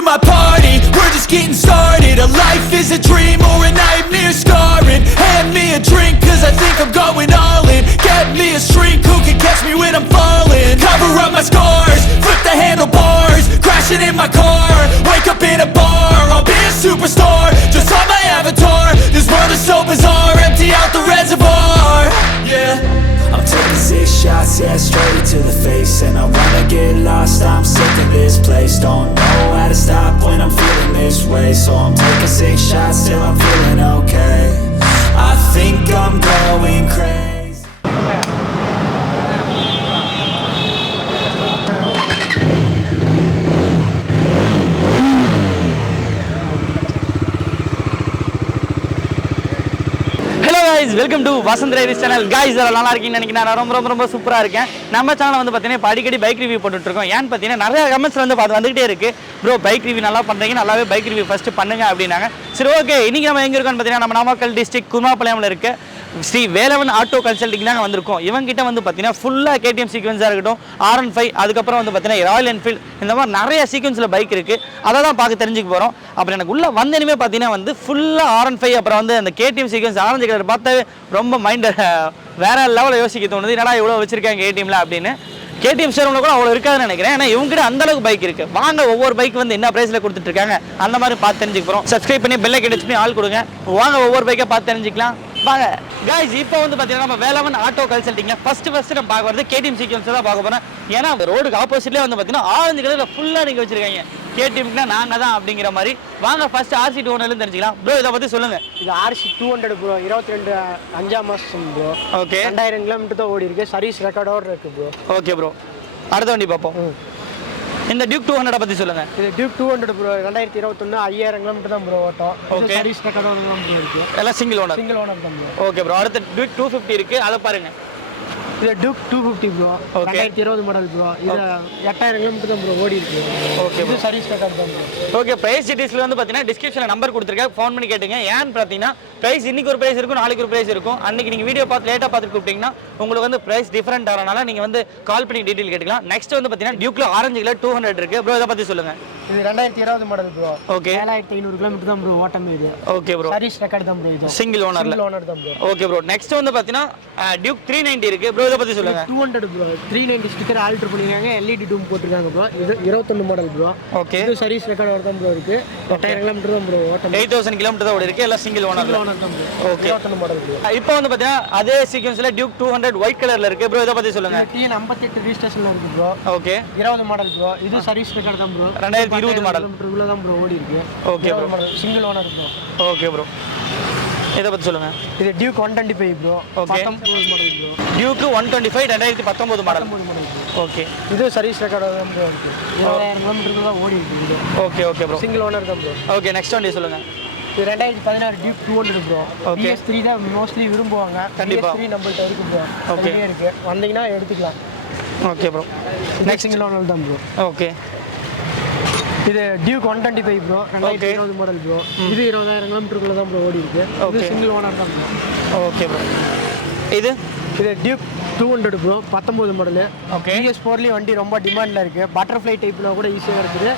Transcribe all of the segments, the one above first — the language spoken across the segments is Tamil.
to my party, we're just getting started. A life is a dream or a nightmare scarring. Hand me a drink cause I think I'm going all in. Get me a shrink who can catch me when I'm falling. Cover up my scars, flip the handlebars, crashing in my car, wake up in a bar. I'll be a superstar, just on my avatar. This world is so bizarre, empty out the reservoir. Yeah, I'm taking 6 shots, yeah, straight to the face. And I wanna get lost, I'm sick of this place. Don't know how to stop when I'm feeling this way. So I'm taking 6 shots till I'm feeling okay. I think I'm going crazy. Welcome to Vasanth drivers channel. Guys நல்லா இருக்கீங்கன்னு நினைக்கிறேன். நான் ரொம்ப சூப்பரா இருக்கேன். நம்ம சேனல் வந்து பார்த்தீங்கன்னா அடிக்கடி பைக் ரிவ்யூ போட்டுட்டு இருக்கோம். ஏன்னு பார்த்தீங்கன்னா நிறைய கமெண்ட்ஸ் வந்து வந்துகிட்டே இருக்கு. ப்ரோ பைக் ரிவ்யூ நல்லா பண்றீங்க, நல்லாவே பைக் ரிவ்யூ ஃபர்ஸ்ட் பண்ணுங்க அப்படின்னாங்க. சரி ஓகே, இன்னைக்கு நம்ம எங்க இருக்கோம்னு பார்த்தீங்கன்னா நம்ம நாமக்கல் டிஸ்ட்ரிக்ட் குமாரபாளையம்ல இருக்க ஸ்ரீ வேலவன் ஆட்டோ கன்சல்டிங் தாங்க வந்திருக்கோம். இவங்கிட்ட வந்து பார்த்தீங்கன்னா ஃபுல்லாக கேடிஎம் சீக்வன்ஸாக இருக்கட்டும், R15, அதுக்கப்புறம் வந்து பார்த்தீங்கன்னா ராயல் என்ஃபீல்டு, இந்த மாதிரி நிறைய சீக்வன்ஸில் பைக் இருக்குது. அதை தான் பார்க்க தெரிஞ்சுக்க போகிறோம். அப்புறம் எனக்கு உள்ளே வந்தனுமே பார்த்தீங்கன்னா வந்து ஃபுல்லாக R15, அப்புறம் வந்து அந்த கேடிஎம் சீக்வன்ஸ் ஆரஞ்சு கலர் பார்த்தாவே ரொம்ப மைண்டை வேறு லெவலில் யோசிக்க தோணுது. என்னடா இவ்வளோ வச்சுருக்காங்க கேடிஎம்ல அப்படின்னு. கேடிஎம் ஷோரூமில் கூட அவ்வளோ இருக்காதுன்னு நினைக்கிறேன். ஏன்னா இவங்ககிட்ட அந்தளவுக்கு பைக் இருக்குது. வாங்க ஒவ்வொரு பைக் வந்து என்ன ப்ரைஸில் கொடுத்துட்ருக்காங்க அந்த மாதிரி பார்த்து தெரிஞ்சுக்க போகிறோம். சப்ஸ்கிரைப் பண்ணி பெல்லை கிடச்சி பண்ணி ஆள் கொடுங்க. வாங்க ஒவ்வொரு பைக்கை பார்த்து தெரிஞ்சுக்கலாம் வாங்க. गाइस இப்போ வந்து பார்த்தீங்கன்னா நம்ம வேலவன் ஆட்டோ கன்சல்டிங்ல ஃபர்ஸ்ட் நம்ம பார்க்க வரது கேடிஎம் சீக்வன்ஸ் தான் பார்க்க போகிறோம். ஏன்னா ரோடுக்கு ஆப்போசிட்லேயே வந்து பார்த்தீங்கன்னா ஆரஞ்சு கலரில் ஃபுல்லாக நீங்கள் வச்சிருக்காங்க. கேடிஎம்னா நாங்கள் தான் அப்படிங்கிற மாதிரி. வாங்க ஃபர்ஸ்ட் RC 200 தெரிஞ்சுக்கலாம். ப்ரோ இதை பற்றி சொல்லுங்கள். இது RC 200 ப்ரோ, 22 5ஆம் மாதம் ப்ரோ. ஓகே, 2000 கிலோமீட்டர் தான் ஓடி இருக்கு. சர்வீஸ் ரெக்கார்டோட இருக்கு ப்ரோ. ஓகே ப்ரோ, அடுத்த வண்டி பார்ப்போம். இந்த டியூக் 200 பற்றி சொல்லுங்கள். இது டியூக் 200 ப்ரோ, 2021 5000 கிலோமீட்டர் தான் ப்ரோ ஓட்டம். ஓகே, சர்வீஸ் ரெக்கார்டோட தான் ப்ரோ இருக்கு. எல்லாம் சிங்கிள் ஓனர் தான் ப்ரோ. ஓகே ப்ரோ, அடுத்து டியூக் 250 இருக்கு, அதை பாருங்க. இது டியூக் 250 ப்ரோ, 2020 மாடல் ப்ரோ. இது 8000 கிலோமீட்டர் தான் ப்ரோ ஓடி இருக்கு. ஓகே, இது சர்வீஸ் ரெக்கார்ட் தான் ப்ரோ. ஓகே, பிரைஸ் டீடைல்ஸ்ல வந்து பாத்தீங்கன்னா டிஸ்கிரிப்ஷன்ல நம்பர் கொடுத்திருக்கேன், ஃபோன் பண்ணி கேட்டுங்க. ஏன்னு பாத்தீங்கன்னா பிரைஸ் இன்னைக்கு ஒரு பிரைஸ் இருக்கும், நாளைக்கு ஒரு பிரைஸ் இருக்கும். அன்னைக்கு நீங்க வீடியோ பார்த்து லேட்டா பார்த்து கூப்பிட்டீங்கன்னா உங்களுக்கு வந்து பிரைஸ் டிஃபரெண்ட் ஆறனால நீங்க வந்து கால் பண்ணி டீடைல் கேட்டுக்கலாம். நெக்ஸ்ட் வந்து பாத்தீங்கன்னா டியூக்ல ஆரஞ்சு கலர் 200 இருக்கு ப்ரோ, இத பத்தி சொல்லுங்க. இது 2020 மாடல் ப்ரோ. ஓகே, 7500 கிலோமீட்டர் தான் ப்ரோ ஓட்டம் இது. ஓகே ப்ரோ, சர்வீஸ் ரெக்கார்ட் தான் ப்ரோ. இது சிங்கிள் ஓனர் தான் ப்ரோ. ஓகே ப்ரோ, நெக்ஸ்ட் வந்து பாத்தீங்கன்னா டியூக் 390 இருக்கு ப்ரோ, இத பத்தி சொல்லுங்க. 200 ப்ரோ, 390 ஸ்டிக்கர் ஆல்டர் பண்ணிருக்காங்க, LED டூம் போட்டுருக்காங்க ப்ரோ. இது 21 மாடல் ப்ரோ. ஓகே, இது சர்வீஸ் ரெக்கார்ட் தான் ப்ரோ இருக்கு. 8000 கிலோமீட்டர் தான் ப்ரோ ஓட்டம். 8000 கிலோமீட்டர் தான் ஓடி இருக்கு, எல்லாம் சிங்கிள் ஓனர் தான் ப்ரோ. Okay, 21 model bro. இப்போ வந்து பாத்தீங்கன்னா அதே சீக்வென்ஸ்ல டியூக் 200 ஒயிட் கலர்ல இருக்கு ப்ரோ, இத பத்தி சொல்லுங்க. TN 58 ரெஜிஸ்ட்ரேஷன்ல இருக்கு ப்ரோ. Okay, 20 model bro. இது சர்வீஸ் ரெக்கார்ட் தான் ப்ரோ. 2020 மாடல் கிலோமீட்டர் தான் ப்ரோ ஓடி இருக்கு. Okay bro, single owner bro. Okay bro, இத பத்தி சொல்லுங்க. இது Duke 125 bro, 19 model bro. Duke 125 2019 model. Okay, இது சர்வீஸ் ரெக்கார்ட் தான் ப்ரோ இருக்கு. 20000 கிலோமீட்டர் தான் ஓடி இருக்கு. Okay okay bro, single owner தான் ப்ரோ. ஓகே, நெக்ஸ்ட் வண்டி சொல்லுங்க. இது 2016 டியூக் 200 ப்ரோ. PS3 தான் மோஸ்ட்லி விரும்புவாங்க. கண்டிப்பா PS3 நம்மள்ட்ட இருக்கு ப்ரோ. ஓகே இருக்கு, வந்தீங்கன்னா எடுத்துக்கலாம். Okay bro, next single owner தான் ப்ரோ. ஓகே, இது டியூக் 125 ப்ரோ, 2020 மாடல் ப்ரோ. இது 20000 கிலோமீட்டருக்குள்ள தான் ப்ரோ ஓடி இருக்கு. இது சிங்கிள் ஓனர் தான் ப்ரோ. ஓகே ப்ரோ, இது Duke 200 bro, 19 model. Okay, PS4 வண்டி ரொம்ப டிமாண்ட்ல இருக்கு. பட்டர்ஃப்ளை டைப்ல கூட ஈஸியா இருக்குது.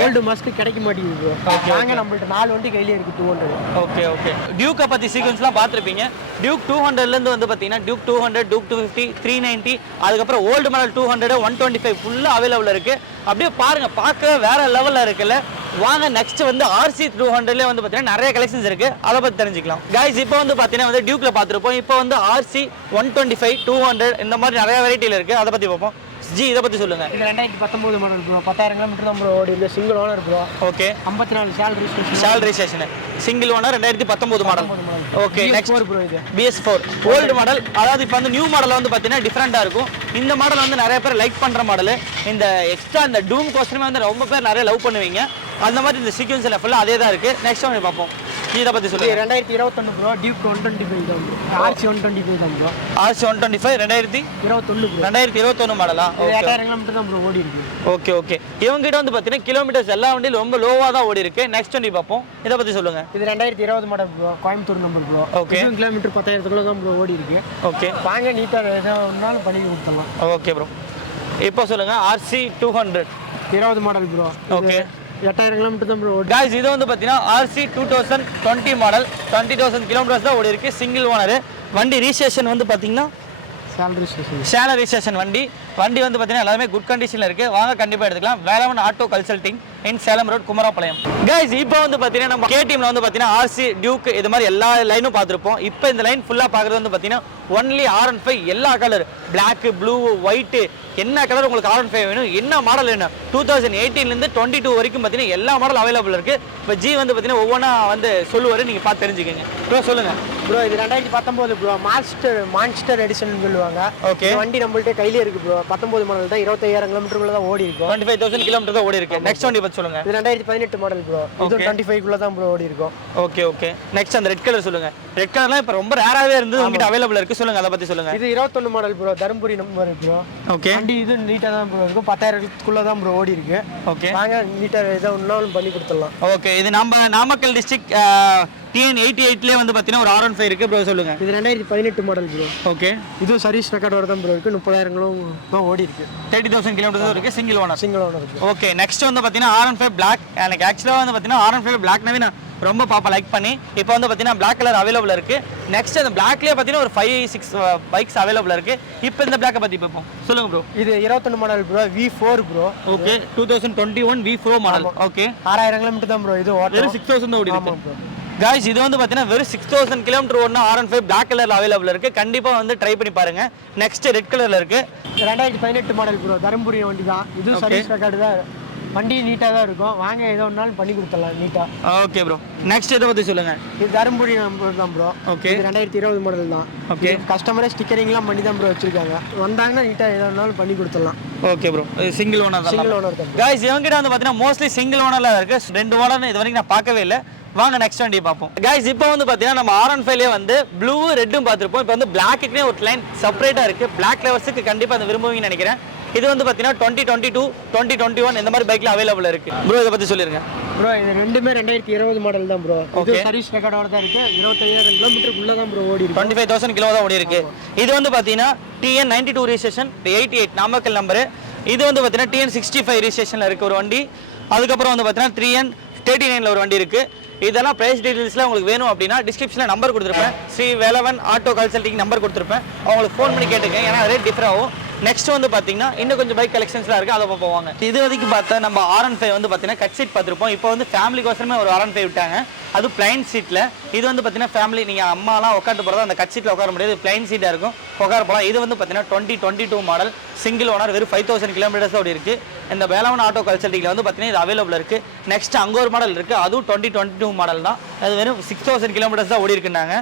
ஓல்டு மாஸ்க்கு கிடைக்க மாட்டேங்குது ப்ரோ. நாங்க நம்மள்ட்ட 4 வண்டி கையில இருக்கு 200. ஓகே ஓகே, டியூக்க பத்தி சீக்வென்ஸ்லாம் பார்த்திருப்பீங்க. டியூக் 200ல இருந்து வந்து பாத்தீங்கன்னா டியூக் 200, டியூக் 250, 390, அதுக்கப்புறம் ஓல்டு மாடல் 200, 125 ஃபுல்லா அவைலபிள் இருக்கு. அப்படியே பாருங்க, பார்க்க வேற லெவல்ல இருக்குல்ல. வாங்க நெக்ஸ்ட் வந்து RC 200ல வந்து பாத்தீங்கன்னா நிறைய கலெக்ஷன்ஸ் இருக்கு, அதை பத்தி தெரிஞ்சுக்கலாம். गाइस இப்போ வந்து பாத்தீங்கன்னா வந்து டியூக்ல பாத்துறோம். இப்போ வந்து RC 125, 200 இந்த மாதிரி நிறைய வெரைட்டில இருக்கு, அதை பத்தி பார்ப்போம். ஜி இத பத்தி சொல்லுங்க. இது 2019 மாடல் ப்ரோ, 10000 கிலோமீட்டர் தான் ப்ரோ ஓடி இருக்கு. Single owner bro. ஓகே, 54 சால் registration, single owner 2019 model. Okay, next bro இது BS4 ஓல்டு மாடல். அதாவது இப்போ வந்து நியூ மாடல் வந்து பாத்தீங்கன்னா டிஃபரெண்டா இருக்கும். இந்த மாடல் வந்து நிறைய பேர் லைக் பண்ற மாடல். இந்த எக்ஸ்ட்ரா இந்த டூம் காஸ்ட்யூமே வந்து ரொம்ப பேர் நிறைய லவ் பண்ணுவீங்க. அந்த மாதிரி இந்த சீக்வென்ஸ்ல ஃபுல்லா அதே தான் இருக்கு. நெக்ஸ்ட் ஒன் பார்ப்போம். இத பத்தி சொல்லுங்க. 2021 ப்ரோ, டியூக் 125 தான் ப்ரோ. RC 125 தான் ப்ரோ. RC 125 2021 bro. 2021 மாடலா? ஓகே, 8000 கிலோமீட்டர் தான் ப்ரோ ஓடி இருக்கு. ஓகே ஓகே, இவங்க கிட்ட வந்து பாத்தீங்கன்னா கிலோமீட்டர்ஸ் எல்லா வண்டியும் ரொம்ப லோவா தான் ஓடி இருக்கு. நெக்ஸ்ட் வண்டி பார்ப்போம். இத பத்தி சொல்லுங்க. இது 2020 model bro, Coimbatore number bro. Okay, kilometre 10000 குள்ள தான் ப்ரோ ஓடி இருக்கு. ஓகே, வாங்க நீட்டா எதுனாலும் பண்ணி கொடுத்தலாம். ஓகே ப்ரோ, இப்போ சொல்லுங்க. RC 200 20 model bro. Okay, 8000 kilometre தான் ப்ரோ ஓடி. காய்ஸ் இது வந்து பார்த்தீங்கன்னா RC 2020 மாடல் 20,000 கிலோமீட்டர்ஸ் தான் ஓடி இருக்கு. Single owner. வண்டி ரிஜிஸ்ட்ரேஷன் வந்து பார்த்தீங்கன்னா சேலம் ரிஜிஸ்ட்ரேஷன் வண்டி வந்து பார்த்தீங்கன்னா எல்லாமே குட் கண்டிஷனில் இருக்குது. வாங்க கண்டிப்பாக எடுத்துக்கலாம். வேலவன் ஆட்டோ கன்சல்டிங் இன் சேலம் ரோட் குமராபாளையம். கைஸ் இப்போ வந்து பார்த்தீங்கன்னா நம்ம KTMல வந்து பார்த்தீங்கன்னா RC டியூக் இது மாதிரி எல்லா லைனும் பார்த்துருப்போம். இப்போ இந்த லைன் ஃபுல்லாக பார்க்குறது வந்து பார்த்தீங்கன்னா ஒன்லி R15 எல்லா கலர் பிளாக் ப்ளூ ஒயிட்டு என்ன கலர் உங்களுக்கு R15 வேணும், என்ன மாடல் வேணும் 2018லேருந்து 22 வரைக்கும் பார்த்தீங்கன்னா எல்லா மாடல் அவைலபிள் இருக்குது. இப்போ ஜி வந்து பார்த்தீங்கன்னா ஒவ்வொன்றா வந்து சொல்லுவார், நீங்கள் பார்த்து தெரிஞ்சுக்கோங்க. ப்ரோ சொல்லுங்கள். ப்ரோ இது 2019 ப்ரோ மான்ஸ்டர் எடிஷன் சொல்லுவாங்க. ஓகே வண்டி நம்மள்ட்ட கையிலே இருக்கு ப்ரோ. 19 மாடல் தான் 25,000 கிலோமீட்டருக்குள்ள தான் ஓடி இருக்கும். 25,000 கிலோமீட்டர் தான் ஓடி இருக்கு. நெக்ஸ்ட் வண்டி பத்தி சொல்லுங்க. இது 2018 மாடல் ப்ரோ. இது 25 குள்ள தான் ப்ரோ ஓடி இருக்கும். ஓகே நெக்ஸ்ட் அந்த ரெட் கலர் சொல்லுங்க. ரெட் கலர்லாம் இப்போ ரொம்ப ரேராவே இருந்தது, உங்ககிட்ட அவைலபிள் இருக்கு. சொல்லுங்க அதை பத்தி சொல்லுங்க. இது 21 model bro. Dharmapuri number bro. Okay வண்டி இது நீட்டா தான் ப்ரோ இருக்கும். 10,000 குள்ள தான் ப்ரோ ஓடி இருக்கு. ஓகே வாங்க நீட்டா ஏதோ ஒன்னாலும் பண்ணி கொடுத்துடலாம். ஓகே இது நம்ம நாமக்கல் டிஸ்ட்ரிக்ட் TN88ல வந்து பார்த்தீங்கன்னா ஒரு R15 இருக்கு ப்ரோ. சொல்லுங்க. இது 2018 மாடல் ப்ரோ. ஓகே இது சர்வீஸ் ரெக்கார்டோட தான் ப்ரோ இருக்கு. 30,000 தான் ஓடி இருக்கு. 30,000 கிலோமீட்டர் இருக்கு. சிங்கிள் ஓனர் இருக்கு. ஓகே நெக்ஸ்ட் வந்து பார்த்தீங்கன்னா R15 பிளாக். எனக்கு ஆக்சுவலாக வந்து பார்த்தீங்கன்னா R15 பிளாக்னாவே நான் ரொம்ப பாப்பா லைக் பண்ணி இப்போ வந்து பார்த்தீங்கன்னா பிளாக் கலர் அவைலபிள் இருக்கு. நெக்ஸ்ட் அந்த பிளாக்லேயே பார்த்தீங்கன்னா ஒரு 5-6 பைக்ஸ் அவைலபிள் இருக்கு. இப்போ இந்த பிளாக்கை பற்றி பார்ப்போம். சொல்லுங்க ப்ரோ. இது 21 model bro. V4 bro. Okay 2021 V4 model. Okay 6,000 kilometre தான் ப்ரோ. இது வெறும் 6,000 தான் ஓடி இருக்கு. காய்ஸ் இது வந்து பார்த்தீங்கன்னா வெறும் 6,000 கிலோமீட்டர் ஓடினா R15 பிளாக் கலரில் அவைலபிள் இருக்குது. கண்டிப்பாக வந்து ட்ரை பண்ணி பாருங்க. நெக்ஸ்ட் ரெட் கலரில் இருக்குது. 2018 மாடல் ப்ரோ. தர்மபுரி வண்டி தான். இது சர்வீஸ் ரெக்கார்டு தான். வண்டி நீட்டாக தான் இருக்கும். வாங்க ஏதோ ஒன்றாலும் பண்ணி கொடுத்துடலாம் நீட்டாக. ஓகே ப்ரோ நெக்ஸ்ட் இதை பற்றி சொல்லுங்கள். இது தர்மபுரி நம்பர் தான் ப்ரோ. ஓகே இது 2020 மாடல் தான். ஓகே கஸ்டமரே ஸ்டிக்கரிங்லாம் பண்ணி தான் ப்ரோ வச்சிருக்காங்க. வந்தாங்கன்னா நீட்டாக ஏதோ ஒன்றாலும் பண்ணி கொடுத்துடலாம். ஓகே ப்ரோ சிங்கிள் ஓனர் தான். சிங்கிள் ஓனர் தான் காய்ஸ் இவங்ககிட்ட வந்து பார்த்தீங்கன்னா மோஸ்ட்லி சிங்கிள் ஓனரில் இருக்குது. 2 ஓனர் இது வரைக்கும் நான் பார்க்கவே இல்லை. வாங்க நெக்ஸ்ட் வண்டி பார்ப்போம். கைஸ் இப்போ வந்து பார்த்தீங்கன்னா நம்ம R15லேயே வந்து ப்ளூ ரெட்டும் பார்த்துருப்போம். இப்போ வந்து பிளாக்குக்குனே ஒரு லைன் செப்பரேட்டாக இருக்குது. பிளாக் லவர்ஸுக்கு கண்டிப்பாக அதை விரும்புவீங்கன்னு நினைக்கிறேன். இது வந்து பார்த்தீங்கன்னா 2022 2021 இந்த மாதிரி பைக்கில் அவைலபிள் இருக்குது. ப்ரோ இதை பற்றி சொல்லிருங்க. ப்ரோ இது ரெண்டுமே 2020 மாடல் தான் ப்ரோ. இது சர்வீஸ் ரெக்கார்டோட தான் இருக்குது. 25,000 கிலோமீட்டருக்குள்ளே தான் ப்ரோ ஓடி இருக்கு. 25,000 கிலோ தான் ஓடி இருக்கு. இது வந்து பார்த்தீங்கன்னா TN92 ரிஜிஸ்ட்ரேஷன் 88 நாமக்கல் நம்பரு. இது வந்து பார்த்தீங்கன்னா TN65 ரிஜிஸ்ட்ரேஷனில் இருக்குது ஒரு வண்டி. அதுக்கப்புறம் வந்து பார்த்தீங்கன்னா 3N39ல ஒரு வண்டி இருக்குது. இதெல்லாம் ப்ரைஸ் டீடைல்ஸ்லாம் உங்களுக்கு வேணும் அப்படின்னா டிஸ்கிரிப்ஷனில் நம்பர் கொடுத்துருப்பேன். Shri Velavan auto consulting number கொடுத்துருப்பேன். அவங்களுக்கு ஃபோன் பண்ணி கேட்டுங்க, ஏன்னா ரேட் டிஃபர் ஆகும். நெக்ஸ்ட் வந்து பார்த்தீங்கன்னா இன்னும் கொஞ்சம் பைக் கலெக்ஷன்ஸ்லாம் இருக்குது, அதை போவாங்க. இது வரைக்கும் பார்த்தா நம்ம R15 வந்து பார்த்தீங்கன்னா கட் சீட் பார்த்துருப்போம். இப்போ வந்து ஃபேமிலிக்கோசரமே ஒரு R15 விட்டாங்க. அது பிளைன் சீட்டில். இது வந்து பார்த்தீங்கன்னா ஃபேமிலி நீங்கள் அம்மாலாம் உட்காந்து போகிறதா அந்த கட் சீட்டில் உட்கார முடியாது, பிளைன் சீட்டாக இருக்கும், உட்கார போகலாம். இது வந்து பார்த்தீங்கன்னா 2022 மாடல் சிங்கிள் ஓனர். வெறும் 5,000 கிலோமீட்டர்ஸ் ஓடி இருக்குது. இந்த வேலவன் ஆட்டோ கன்சல்டிங்கில் வந்து பார்த்தீங்கன்னா இது அவைலபிள் இருக்குது. நெக்ஸ்ட் அங்கே ஒரு மாடல் இருக்குது, அதுவும் 2022 மாடல் தான். அது வெறும் 6,000 கிலோமீட்டர்ஸ் தான் ஓடி இருக்குன்னாங்க.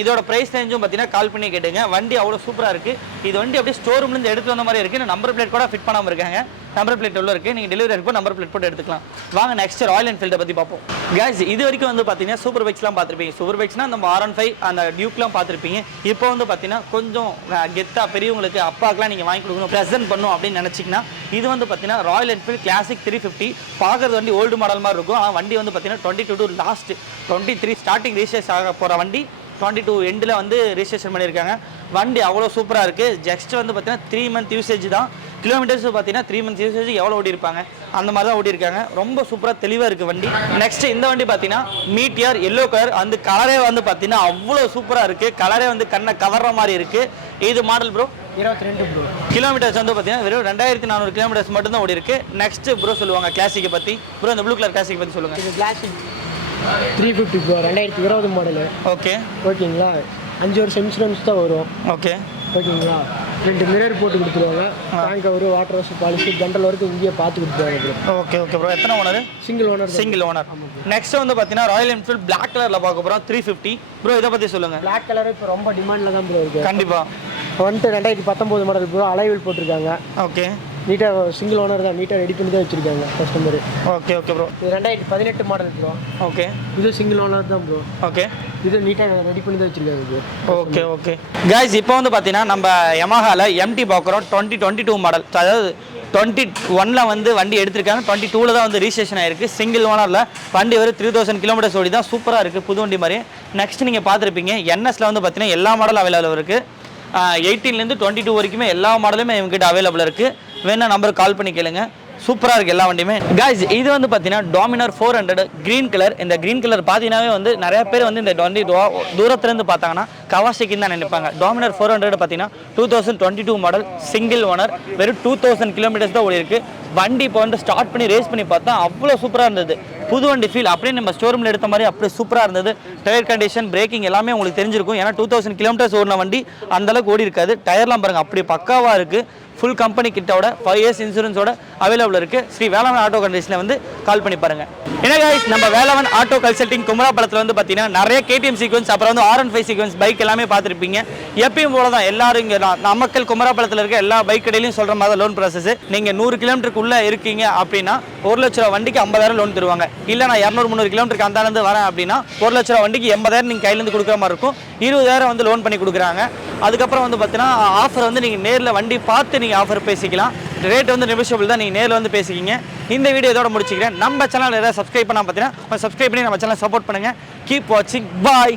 இதோட ப்ரைஸ் ரேஞ்சும் பார்த்தீங்கன்னா கால் பண்ணி கேட்டுங்க. வண்டி அவ்வளோ சூப்பராக இருக்குது. இது வண்டி அப்படியே ஸ்டோர் ரூம்லேருந்து எடுத்து வந்த மாதிரி இருக்குது. நம்பர் பிளேட் கூட ஃபிட் பண்ணாமல் இருக்காங்க. நம்பர் பிளேட் உள்ள இருக்குது. நீங்கள் டெலிவரி இருக்கும் நம்பர் பிளேட் போட்டு எடுத்துக்கலாம். வாங்க நெக்ஸ்ட் ராயல் என்ஃபீல்டை பற்றி பார்ப்போம். கைஸ் இது வரைக்கும் வந்து பார்த்தீங்கன்னா சூப்பர் பைக்ஸ்லாம் பார்த்துருப்பீங்க. சூப்பர் பைக்ஸ்னால் நம்ம R15 அந்த டியூக்லாம் பார்த்துருப்பீங்க. இப்போ வந்து பார்த்தீங்கன்னா கொஞ்சம் கெத்தாக பெரியவங்களுக்கு அப்பாக்கெலாம் நீங்கள் வாங்கி கொடுக்கணும், ப்ரெசென்ட் பண்ணணும் அப்படின்னு நினச்சிங்கன்னா இது வந்து பார்த்தீங்கன்னா ராயல் என்ஃபீல்ட் கிளாசிக் 350. பார்க்குறது வண்டி ஓல்டு மாடல் மாதிரி இருக்கும். ஆனால் வண்டி வந்து பார்த்தீங்கன்னா 22 லாஸ்ட் 23 ஸ்டார்டிங் ரிஜிஸ்ட்ரேஷன் ஆக போகிற வண்டி 22 எண்டில் வந்து ரிஜிஸ்ட்ரேஷன் பண்ணியிருக்காங்க. வண்டி அவ்வளோ சூப்பராக இருக்குது. ஜஸ்ட் வந்து பார்த்தீங்கன்னா 3 மந்த் யூசேஜ் தான். கிலோமீட்டர்ஸ் பார்த்தீங்கன்னா 3 மந்த் யூசேஜ் எவ்வளோ ஓடி இருப்பாங்க அந்த மாதிரி தான் ஓடி இருக்காங்க. ரொம்ப சூப்பராக தெளிவாக இருக்குது வண்டி. நெக்ஸ்ட் இந்த வண்டி பார்த்தீங்கன்னா மீட்டியர் எல்லோ கலர். அந்த கலரே வந்து பார்த்தீங்கன்னா அவ்வளோ சூப்பராக இருக்குது. கலரே வந்து கண்ணை கவர்ற மாதிரி இருக்குது. இது மாடல் ப்ரோ 22 ப்ரோ. கிலோமீட்டர்ஸ் வந்து பார்த்தீங்கன்னா வெறும் 2400 கிலோமீட்டர்ஸ் மட்டும் தான் ஓடி இருக்குது. நெக்ஸ்ட் ப்ரோ சொல்லுவாங்க கிளாசிக்கை பற்றி. ப்ரோ இந்த ப்ளூ கலர் கிளாசிக் பற்றி சொல்லுங்கள். இது கிளாசிக் 350 ப்ரோ. 2020 மாடலு. ஓகே ஓகேங்களா. 5 வருஷம் இன்சூரன்ஸ் தான் வரும். ஓகே ஓகேங்களா. 2 மிரர் போட்டு கொடுத்துருவாங்க. Tank cover water wash policy general வரைக்கும் இங்கேயே பார்த்து கொடுத்துருவாங்க ப்ரோ. Okay bro. எத்தனை owner? Single owner. Single owner. Next வந்து பார்த்தீங்கன்னா ராயல் என்ஃபீல்ட் பிளாக் கலரில் பார்க்க போகிறோம் 350. ப்ரோ இதை பற்றி சொல்லுங்கள். பிளாக் கலர் இப்போ ரொம்ப டிமாண்டில் தான் ப்ரோ இருக்குது. கண்டிப்பாக வந்துட்டு 2019 மாடல் ப்ரோ. அலைவில் போட்டிருக்காங்க. ஓகே நீட்டாக சிங்கிள் ஓனர் தான். நீட்டாக ரெடி பண்ணி தான் வச்சுருக்காங்க கஸ்டமரு. Okay bro. இது 2018 மாடல் ப்ரோ. ஓகே இது சிங்கிள் ஓனர் தான் ப்ரோ. ஓகே இது நீட்டாக ரெடி பண்ணி தான் வச்சுருக்காங்க ப்ரோ. ஓகே கைஸ் இப்போ வந்து பார்த்தீங்கன்னா நம்ம யமஹாவில் MT பார்க்குறோம் 2022 மாடல். அதாவது 21ல் வந்து வண்டி எடுத்திருக்காங்க. 22ல் தான் வந்து ரிஜிஸ்ட்ரேஷன் ஆயிருக்கு. சிங்கிள் ஓனரில் வண்டி வரும் 3000 கிலோமீட்டர்ஸ் ஓடி தான். சூப்பராக இருக்குது புது வண்டி மாதிரி. நெக்ஸ்ட் நீங்கள் பார்த்துருப்பீங்க NSல வந்து பார்த்தீங்கன்னா எல்லா மாடலும் அவைலபிள் இருக்குது. 18லேருந்து 22 வரைக்குமே எல்லா மாடலுமே இவங்ககிட்ட அவைலபிள் இருக்குது. வேணா நம்பருக்கு கால் பண்ணி கேளுங்க. சூப்பராக இருக்குது எல்லா வண்டியுமே. கைஸ் இது வந்து பார்த்தீங்கன்னா டாமினர் 400 க்ரீன் கலர். இந்த க்ரீன் கலர் பார்த்தீங்கன்னாவே வந்து நிறைய பேர் வந்து இந்த வண்டி தூரத்துலேருந்து பார்த்தாங்கன்னா கவாசாக்கின்னு தான் நினைப்பாங்க. டாமினர் 400 பார்த்தீங்கன்னா 2022 மாடல், சிங்கிள் ஓனர், வெறும் 2000 கிலோமீட்டர்ஸ் தான் ஓடி இருக்கு. வண்டி இப்போ வந்து ஸ்டார்ட் பண்ணி ரேஸ் பண்ணி பார்த்தா அவ்வளோ சூப்பராக இருந்தது. புது வண்டி ஃபீல் அப்படியே நம்ம ஸ்டோரூமில் எடுத்த மாதிரி அப்படியே சூப்பராக இருந்தது. டயர் கண்டிஷன், பிரேக்கிங் எல்லாமே உங்களுக்கு தெரிஞ்சிருக்கும். ஏன்னா 2000 கிலோமீட்டர்ஸ் ஓடின வண்டி அந்தளவுக்கு ஓடி இருக்காது. டயர்லாம் பாருங்கள் அப்படி பக்காவாக இருக்குது. ஃபுல் கம்பெனி கிட்டோட 5 இயர்ஸ் இன்சூரன்ஸோட அவைலபிள் இருக்குது. ஸ்ரீ வேலவன் ஆட்டோ கன்சல்டிங்கில் வந்து கால் பண்ணி பாருங்கள். ஏன்னா கைஸ் நம்ம வேலவன் ஆட்டோ கன்சல்டிங் குமராபாளையத்தில் வந்து பார்த்தீங்கன்னா நிறைய KTM சீக்வன்ஸ், அப்புறம் வந்து R15 சீக்வன்ஸ் பைக் எல்லாமே பார்த்துருப்பீங்க. எப்பயும் போல தான் எல்லாரும் இங்கே நாமக்கல் குமராபாளையத்தில் இருக்க எல்லா பைக் கடையிலையும் சொல்கிற மாதிரி லோன் ப்ராசஸ். நீங்கள் 100 கிலோமீட்டருக்குள்ளே இருக்கீங்க அப்படின்னா 1 லட்ச ரூபா வண்டிக்கு 50,000 லோன் தருவாங்க. இல்லை நான் 200-300 கிலோமீட்டருக்கு அந்தாலேருந்து வரேன் அப்படின்னா 1 லட்ச ரூபா வண்டிக்கு 80,000 நீங்கள் கையிலேருந்து கொடுக்குற மாதிரி இருக்கும். 20,000 வந்து லோன் பண்ணி கொடுக்குறாங்க. அதுக்கப்புறம் வந்து பார்த்தீங்கன்னா ஆஃபர் வந்து நீங்கள் நேரில் வண்டி பார்த்து நீங்கள் ஆஃபர் பேசிக்கலாம். ரேட் வந்து நெகோஷியபிள் தான், நீங்கள் நேரில் வந்து பேசிக்கிங்க. இந்த வீடியோ இதோட முடிச்சுக்கிறேன். நம்ம சேனல் ஏதாவது சப்ஸ்கிரைப் பண்ணால் பார்த்தீங்கன்னா சப்ஸ்கிரைப் பண்ணி நம்ம சேனல் சப்போர்ட் பண்ணுங்கள். கீப் வாட்சிங். பாய்.